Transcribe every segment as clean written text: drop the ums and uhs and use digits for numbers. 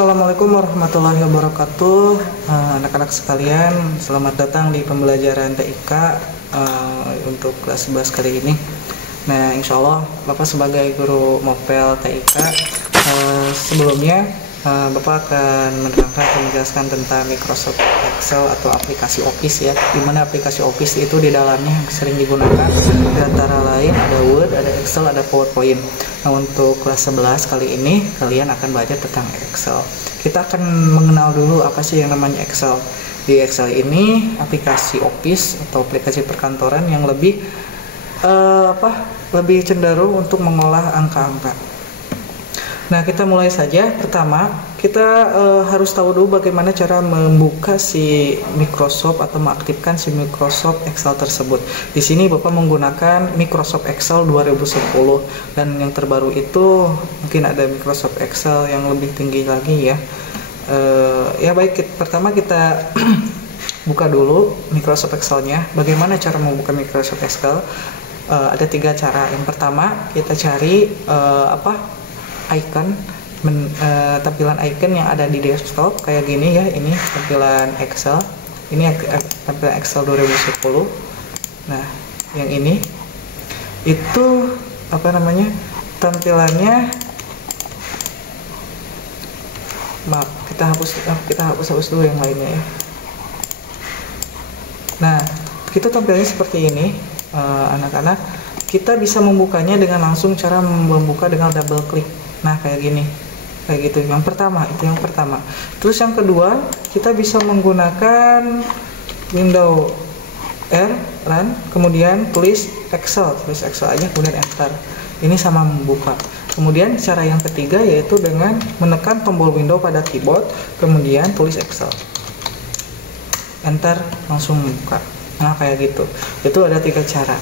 Assalamualaikum warahmatullahi wabarakatuh. Anak-anak sekalian, selamat datang di pembelajaran TIK untuk kelas 11 kali ini. Nah, insya Allah Bapak sebagai guru Mopel TIK, sebelumnya Bapak akan menerangkan dan menjelaskan tentang Microsoft Excel atau aplikasi Office ya. Dimana aplikasi Office itu di dalamnya yang sering digunakan di antara lain ada Word, ada Excel, ada PowerPoint. Nah, untuk kelas 11 kali ini kalian akan belajar tentang Excel. Kita akan mengenal dulu apa sih yang namanya Excel. Di Excel ini aplikasi Office atau aplikasi perkantoran yang lebih lebih cenderung untuk mengolah angka-angka. Nah, kita mulai saja. Pertama, kita harus tahu dulu bagaimana cara membuka si Microsoft atau mengaktifkan si Microsoft Excel tersebut. Di sini Bapak menggunakan Microsoft Excel 2010 dan yang terbaru itu mungkin ada Microsoft Excel yang lebih tinggi lagi ya. Ya baik, pertama kita buka dulu Microsoft Excel-nya. Bagaimana cara membuka Microsoft Excel? Ada 3 cara. Yang pertama, kita cari icon, tampilan icon yang ada di desktop kayak gini ya. Ini tampilan Excel, ini tampilan Excel 2010. Nah, yang ini itu tampilannya, maaf, kita hapus dulu yang lainnya ya. Nah, kita tampilannya seperti ini. Anak-anak, kita bisa membukanya dengan langsung cara membuka dengan double klik. Nah, kayak gini, kayak gitu. Yang pertama, itu yang pertama. Terus yang kedua, kita bisa menggunakan window R, run, kemudian tulis Excel aja, kemudian enter. Ini sama membuka. Kemudian cara yang ketiga yaitu dengan menekan tombol window pada keyboard, kemudian tulis Excel, enter, langsung membuka. Nah, kayak gitu. Itu ada 3 cara.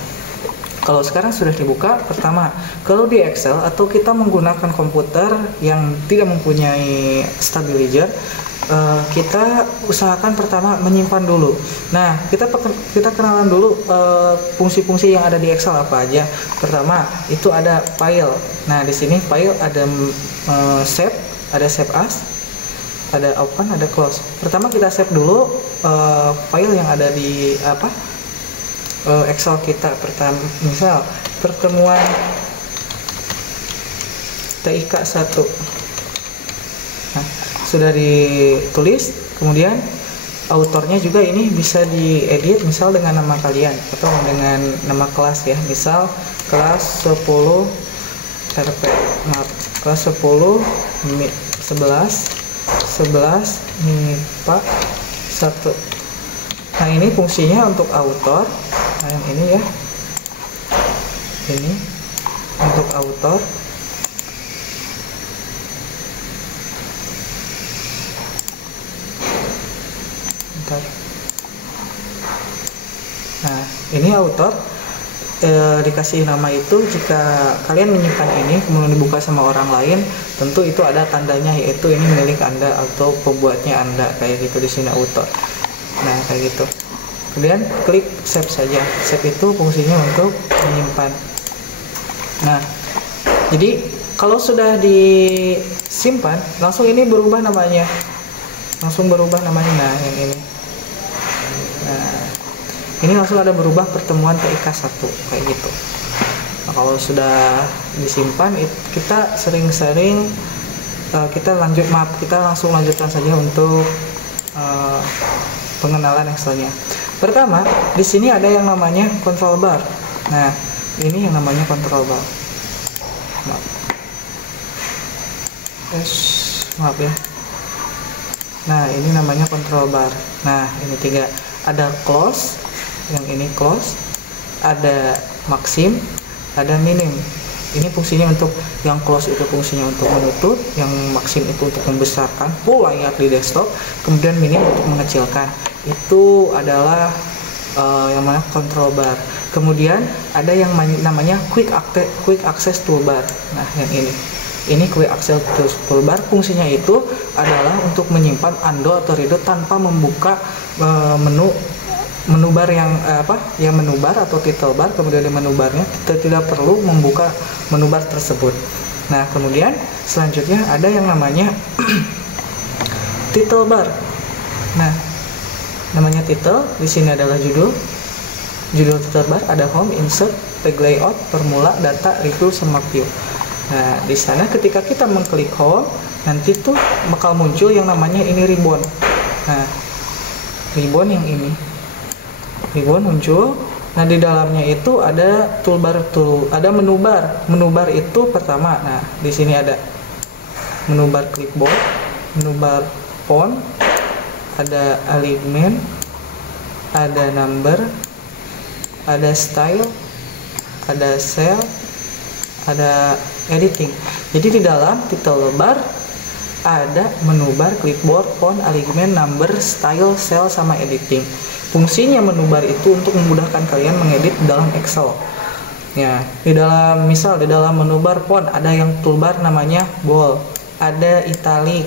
Kalau sekarang sudah dibuka, pertama, kalau di Excel atau kita menggunakan komputer yang tidak mempunyai stabilizer, kita usahakan pertama menyimpan dulu. Nah, kita kenalan dulu fungsi-fungsi yang ada di Excel apa aja. Pertama, itu ada file. Nah, di sini file ada save, ada save as, ada open, ada close. Pertama kita save dulu file yang ada di Excel kita. Pertama, misal pertemuan TIK 1. Nah, sudah ditulis, kemudian autornya juga ini bisa diedit misal dengan nama kalian atau dengan nama kelas ya. Misal kelas 10 RP, maaf, kelas 10 11 MIPA 1. Nah, ini fungsinya untuk autor. Nah, yang ini ya, ini untuk autor. Bentar. Nah, ini autor. Dikasih nama itu, jika kalian menyimpan ini kemudian dibuka sama orang lain, tentu itu ada tandanya yaitu ini milik Anda atau pembuatnya Anda, kayak gitu di sini author. Nah, kayak gitu. Kemudian klik save saja. Save itu fungsinya untuk menyimpan. Nah, jadi kalau sudah disimpan, langsung ini berubah namanya. Nah, yang ini. Nah, ini langsung ada berubah pertemuan TIK 1 kayak gitu. Nah, kalau sudah disimpan, kita sering-sering kita langsung lanjutkan saja untuk pengenalan Excelnya. Pertama, di sini ada yang namanya control bar. Nah, ini yang namanya control bar. Maaf ya. Nah, ini namanya control bar. Nah, ini 3. Ada close, yang ini close, ada maxim, ada minim. Ini fungsinya untuk yang close itu fungsinya untuk menutup, yang maxim itu untuk membesarkan full layar di desktop, kemudian minim untuk mengecilkan. Itu adalah yang mana control bar. Kemudian ada yang namanya quick access toolbar. Nah, yang ini quick access toolbar, fungsinya itu adalah untuk menyimpan, undo atau redo tanpa membuka menu bar yang menu bar atau title bar. Kemudian di menu barnya kita tidak perlu membuka menu bar tersebut. Nah, kemudian selanjutnya ada yang namanya title bar. Nah, namanya title, di sini adalah judul title bar, ada home, insert, page layout, formula, data, review, sama view. Nah, di sana ketika kita mengklik home, nanti tuh bakal muncul yang namanya ini ribbon. Nah, ribbon yang ini, ribbon muncul. Nah, di dalamnya itu ada toolbar, ada menu bar. Menu bar itu pertama, nah di sini ada menu bar clipboard, menu bar font, ada alignment, ada number, ada style, ada cell, ada editing. Jadi di dalam title bar ada menu bar, clipboard, font, alignment, number, style, cell, sama editing. Fungsinya menu bar itu untuk memudahkan kalian mengedit dalam Excel. Ya, di dalam menu bar font ada yang toolbar namanya bold, ada italic,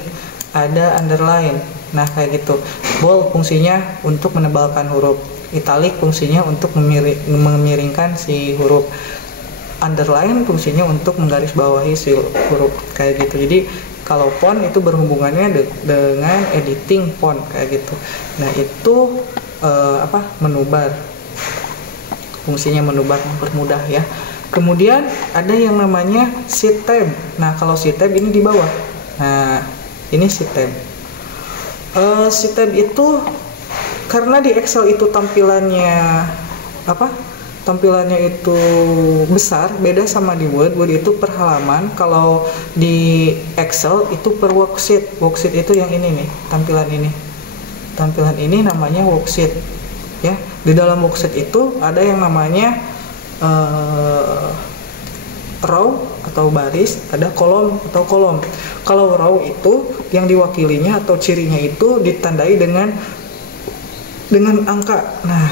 ada underline. Nah, kayak gitu. Bold fungsinya untuk menebalkan huruf, italic fungsinya untuk memiringkan si huruf, underline fungsinya untuk menggarisbawahi si huruf, kayak gitu. Jadi kalau font itu berhubungannya dengan editing font, kayak gitu. Nah, itu menu bar. Fungsinya menu bar mempermudah ya. Kemudian ada yang namanya sheet tab. Nah, kalau sheet tab ini di bawah. Nah, ini sheet tab. Sheet tab itu karena di Excel itu tampilannya itu besar, beda sama di Word. Word itu per halaman, kalau di Excel itu per worksheet. Worksheet itu yang ini nih, tampilan ini namanya worksheet ya. Di dalam worksheet itu ada yang namanya row atau baris, ada kolom atau kolom. Kalau row itu yang diwakilinya atau cirinya itu ditandai dengan angka. Nah,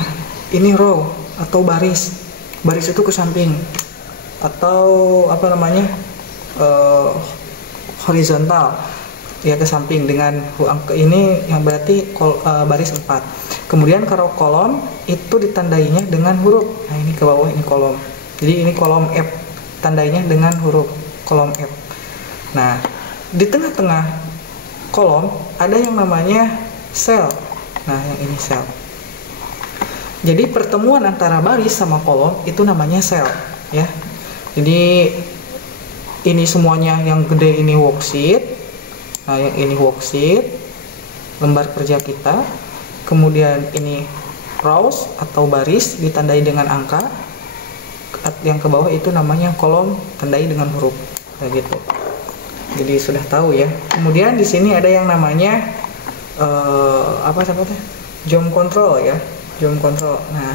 ini row atau baris itu ke samping, atau horizontal ya, ke samping dengan angka ini yang berarti baris 4. Kemudian kalau kolom itu ditandainya dengan huruf. Nah, ini ke bawah ini kolom, jadi ini kolom F, tandainya dengan huruf kolom F. Nah, di tengah-tengah kolom ada yang namanya cell. Nah, yang ini cell. Jadi pertemuan antara baris sama kolom itu namanya cell ya. Jadi ini semuanya yang gede ini worksheet. Nah, yang ini worksheet, lembar kerja kita. Kemudian ini rows atau baris ditandai dengan angka. Yang ke bawah itu namanya kolom, tandai dengan huruf, kayak gitu. Jadi sudah tahu ya. Kemudian di sini ada yang namanya jump control ya. Jump control. Nah,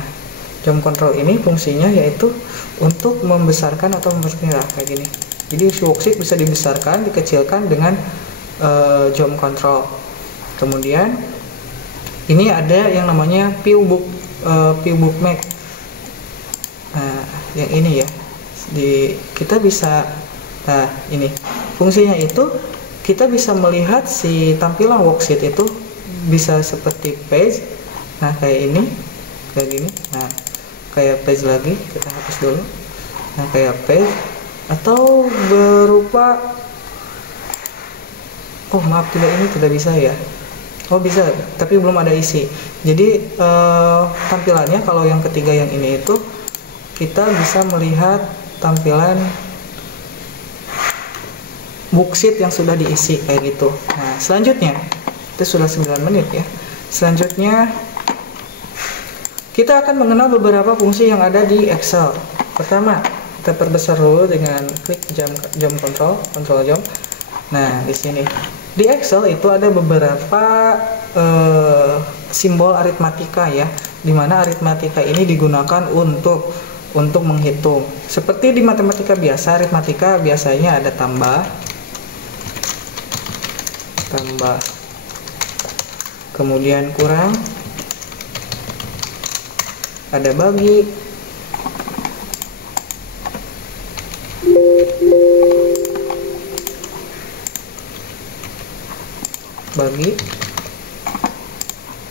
jump control ini fungsinya yaitu untuk membesarkan atau memperkecil, kayak gini. Jadi si worksheet bisa dibesarkan, dikecilkan dengan jump control. Kemudian ini ada yang namanya view bookmark. Nah, yang ini ya. Kita bisa, nah ini fungsinya itu kita bisa melihat si tampilan worksheet itu bisa seperti page. Nah, kayak ini, kayak gini. Nah, kayak page lagi, kita hapus dulu. Nah, kayak page, atau berupa ini tidak bisa ya. Bisa, tapi belum ada isi. Jadi tampilannya kalau yang ketiga yang ini itu kita bisa melihat tampilan worksheet yang sudah diisi, kayak gitu. Nah, selanjutnya itu sudah 9 menit ya. Selanjutnya kita akan mengenal beberapa fungsi yang ada di Excel. Pertama, kita perbesar dulu dengan klik jump control jump. Nah, di sini di Excel itu ada beberapa simbol aritmatika ya, dimana aritmatika ini digunakan untuk menghitung. Seperti di matematika biasa, aritmatika biasanya ada tambah, kemudian kurang, ada bagi,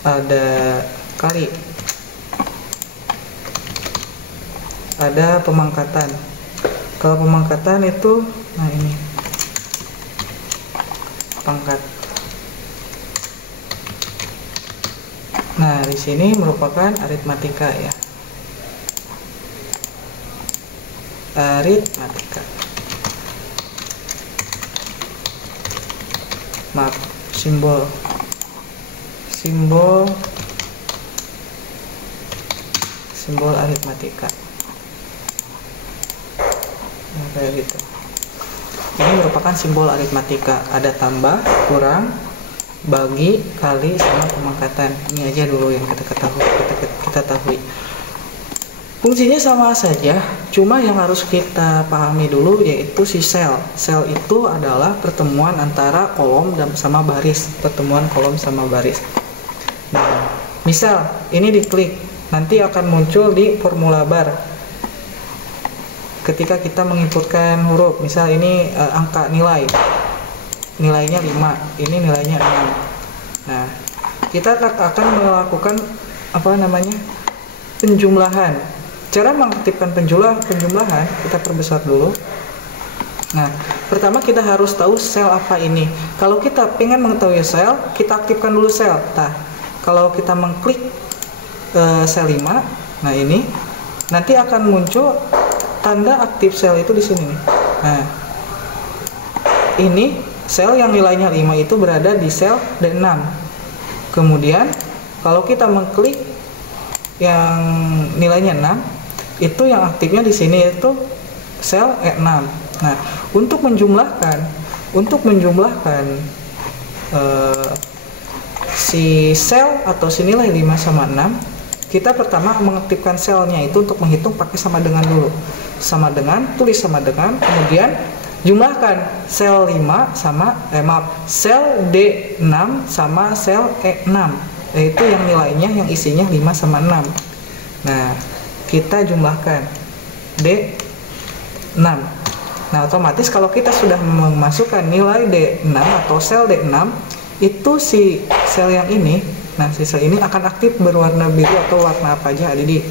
ada kali, ada pemangkatan. Kalau pemangkatan itu, nah ini pangkat. Nah, di sini merupakan aritmatika ya. Aritmatika. Maaf, simbol aritmatika. Nah, kayak gitu. Ini merupakan simbol aritmatika. Ada tambah, kurang, bagi, kali, sama pemangkatan. Ini aja dulu yang kita ketahui. Fungsinya sama saja, cuma yang harus kita pahami dulu yaitu si sel. Sel itu adalah pertemuan antara kolom dan sama baris, pertemuan kolom sama baris. Nah, misal ini diklik, nanti akan muncul di formula bar. Ketika kita menginputkan huruf, misal ini angka nilainya 5, ini nilainya 6. Nah, kita akan melakukan penjumlahan. Cara mengaktifkan penjumlahan, kita perbesar dulu. Nah, pertama kita harus tahu sel apa ini. Kalau kita pengen mengetahui sel, kita aktifkan dulu sel. Nah, kalau kita mengklik sel 5, nah ini nanti akan muncul tanda aktif sel itu di sini nih. Nah, ini sel yang nilainya 5 itu berada di sel D6. Kemudian kalau kita mengklik yang nilainya 6, itu yang aktifnya di sini itu sel E6. Nah, untuk menjumlahkan si sel atau si nilai 5 sama 6, kita pertama mengaktifkan selnya itu untuk menghitung pakai sama dengan dulu. Tulis sama dengan, kemudian jumlahkan sel 5 sama sel D6 sama sel E6, yaitu yang nilainya yang isinya 5 sama 6. Nah, kita jumlahkan D6. Nah, otomatis kalau kita sudah memasukkan nilai D6 atau sel D6, itu si sel yang ini, nah si sel ini akan aktif berwarna biru atau warna apa aja ada di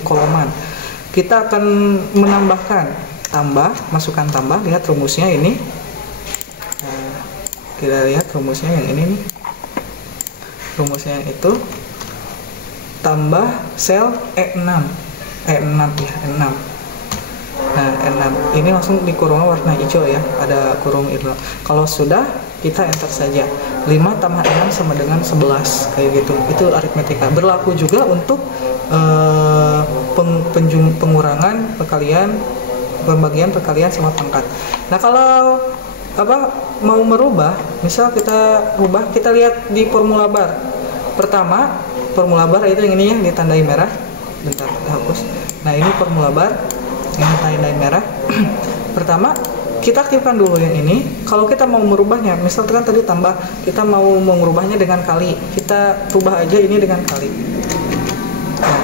koloman. Kita akan menambahkan masukkan tambah, lihat rumusnya ini. Nah, kita lihat rumusnya yang ini nih. Rumusnya yang itu tambah sel E6 ya, E6. Nah, E6 ini langsung di kurung warna hijau ya, ada kurung itu. Kalau sudah, kita enter saja. 5 tambah 6 sama dengan 11, kayak gitu. Itu aritmatika. Berlaku juga untuk pengurangan pembagian perkalian sama pangkat. Nah, kalau mau merubah, misal kita rubah, kita lihat di formula bar. Pertama, formula bar itu yang ini yang ditandai merah. Bentar, kita hapus. Nah, ini formula bar yang ditandai merah. Pertama, kita aktifkan dulu yang ini. Kalau kita mau merubahnya, misalkan tadi tambah, kita mau mengubahnya dengan kali, kita rubah aja ini dengan kali. Nah,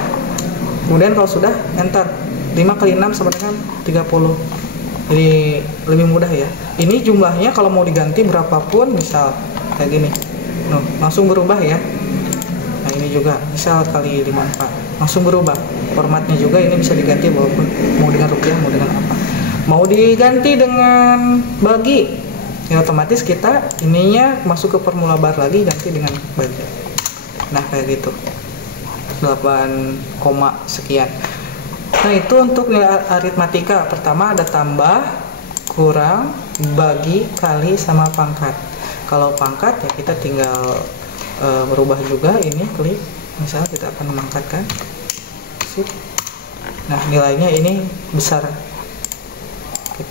kemudian kalau sudah, enter. 5 kali 6 sama dengan 30. Jadi lebih mudah ya. Ini jumlahnya kalau mau diganti berapapun, misal kayak gini, langsung berubah ya. Nah, ini juga misal kali 54, langsung berubah. Formatnya juga ini bisa diganti walaupun mau dengan rupiah, mau dengan apa. Mau diganti dengan bagi, ya otomatis kita ininya masuk ke formula bar lagi, ganti dengan bagi. Nah, kayak gitu. 8, sekian. Nah, itu untuk nilai aritmatika. Pertama ada tambah, kurang, bagi, kali, sama pangkat. Kalau pangkat ya kita tinggal berubah juga, ini klik, misalnya kita akan memangkatkan. Sip. Nah, nilainya ini besar.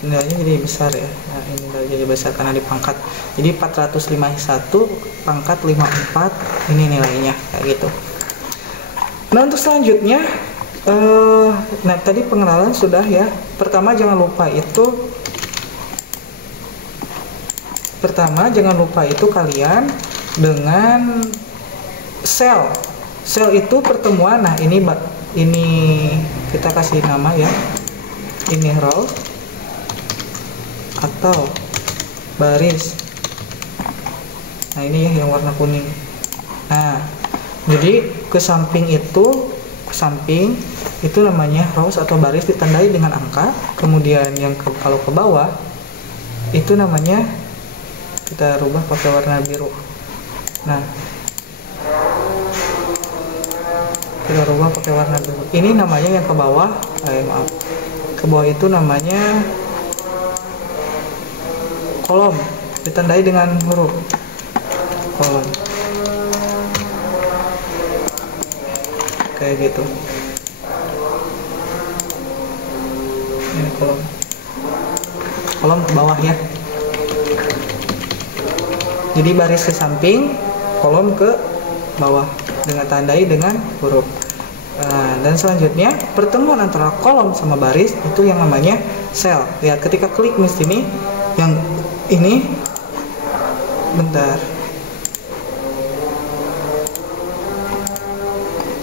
Nilainya jadi besar ya. Nah, ini nilainya jadi besar karena dipangkat. Jadi 451 pangkat 54, ini nilainya kayak gitu. Nah, untuk selanjutnya nah tadi pengenalan sudah ya. Pertama jangan lupa itu kalian dengan sel. Sel itu pertemuan. Nah, ini kita kasih nama ya. Ini row atau baris. Nah, ini ya yang warna kuning. Nah, jadi ke samping itu namanya rows atau baris ditandai dengan angka. Kemudian yang kalau ke bawah itu namanya kita rubah pakai warna biru. Nah, kita rubah pakai warna biru. Ini namanya yang ke bawah, maaf, ke bawah itu namanya kolom, ditandai dengan huruf kolom, kayak gitu. Ini kolom, kolom ke bawah ya. Jadi baris ke samping, kolom ke bawah, dengan tandai dengan huruf. Nah, dan selanjutnya pertemuan antara kolom sama baris itu yang namanya sel. Lihat ketika klik di sini, yang ini, bentar.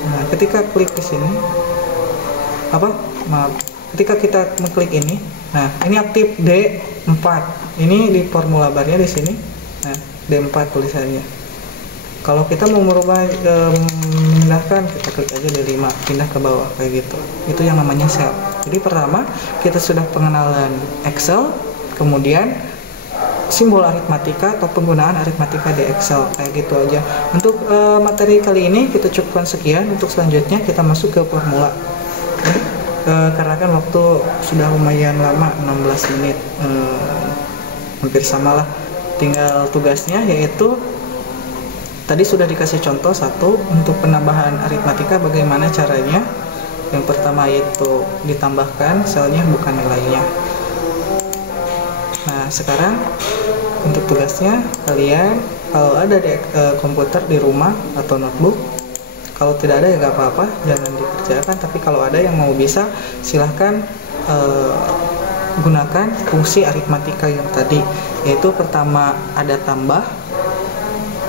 Nah, ketika klik di sini, maaf, ketika kita mengklik ini, nah ini aktif D4. Ini di formula barnya di sini. Nah, D4 tulisannya. Kalau kita mau merubah memindahkan, kita klik aja D5, pindah ke bawah kayak gitu. Itu yang namanya sel. Jadi pertama kita sudah pengenalan Excel, kemudian simbol aritmatika atau penggunaan aritmatika di Excel, kayak gitu aja. Untuk materi kali ini kita cukupkan sekian. Untuk selanjutnya kita masuk ke formula. Karena kan waktu sudah lumayan lama, 16 menit, hampir sama lah. Tinggal tugasnya, yaitu tadi sudah dikasih contoh satu untuk penambahan aritmatika bagaimana caranya. Yang pertama itu ditambahkan selnya bukan nilainya. Nah, sekarang untuk tugasnya kalian kalau ada di komputer di rumah atau notebook, kalau tidak ada ya nggak apa-apa, jangan dikerjakan. Tapi kalau ada yang mau bisa, silahkan gunakan fungsi aritmatika yang tadi, yaitu pertama ada tambah,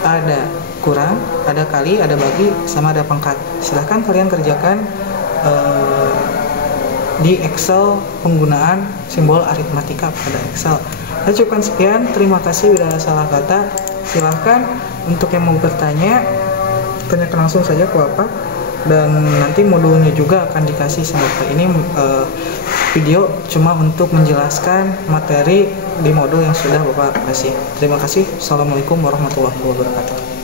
ada kurang, ada kali, ada bagi, sama ada pangkat. Silahkan kalian kerjakan di Excel penggunaan simbol aritmatika pada Excel. Saya cukupkan sekian, terima kasih bila ada salah kata. Silahkan untuk yang mau bertanya, tanyakan langsung saja ke Bapak, dan nanti modulnya juga akan dikasih sama Bapak. Ini video cuma untuk menjelaskan materi di modul yang sudah Bapak kasih. Terima kasih. Assalamualaikum warahmatullahi wabarakatuh.